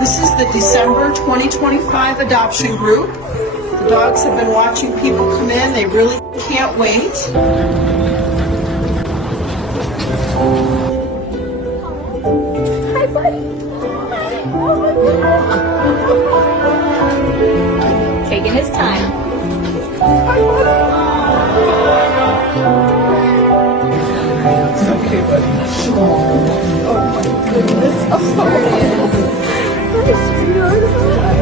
This is the December 2025 adoption group. The dogs have been watching people come in. They really can't wait. Hi, buddy. Taking his time. Hi, buddy. It's okay, buddy. Oh my goodness. Oh, there it is. Hi, sweetheart. Hi.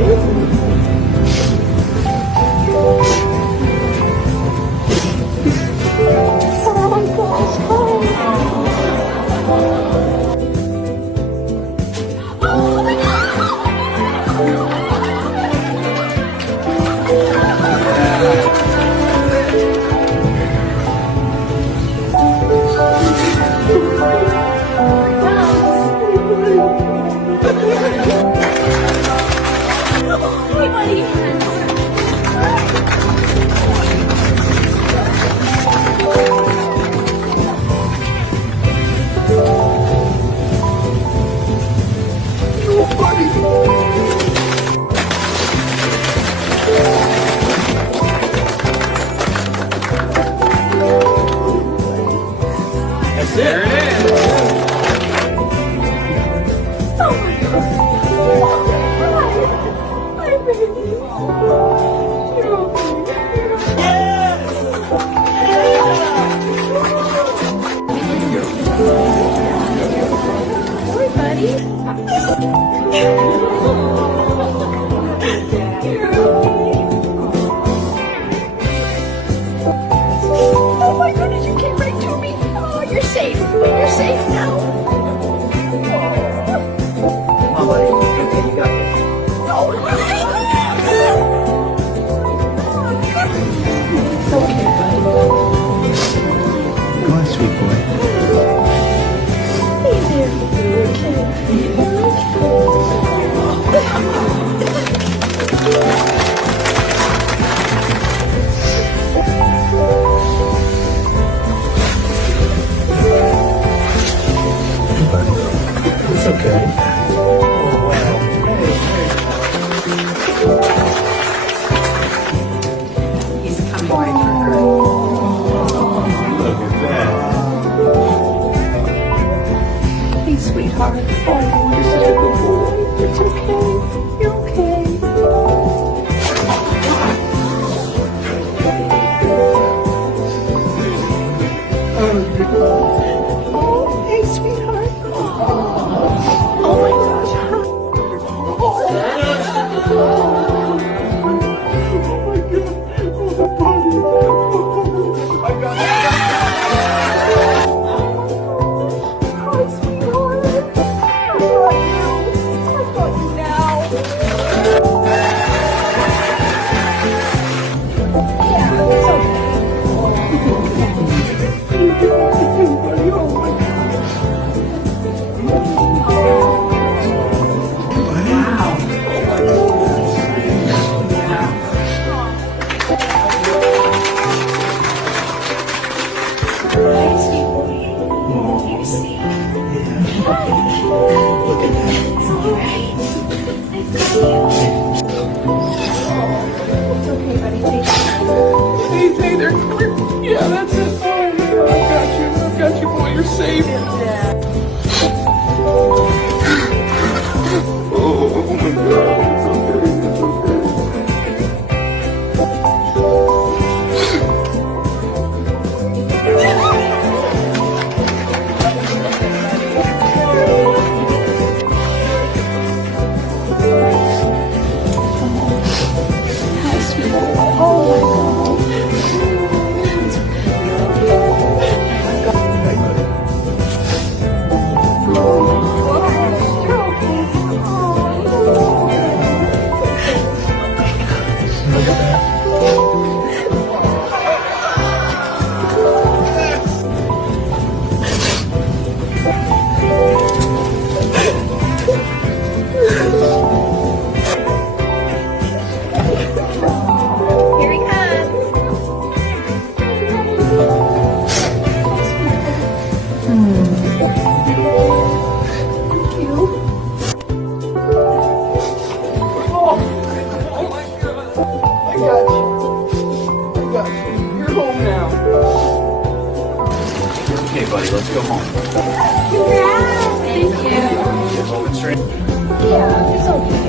There it is. Oh my God. Hi, baby. You're okay. Hi, buddy. Oh my goodness, you came right to me. Oh, you're safe. You're safe now. Come on, buddy. Okay, you got this. It's okay, buddy. Go on, sweet boy. Hey there. It's okay. Oh, wow. He's coming right for her. Look at that. Hey, sweetheart. Oh, you're such a good boy. It's okay. You're okay. Oh, hey, sweetheart. Oh my gosh. Hi, sweetheart. I got you now. Yeah, it's okay. Hey, there. Yeah, that's it. Oh, I've got you. I've got you, boy. You're safe. Oh my God. It's okay. Hi, sweetheart. Oh my God. Hey, buddy. buddy. Let's go home. Thank you. Hold it straight. Yeah, it's okay.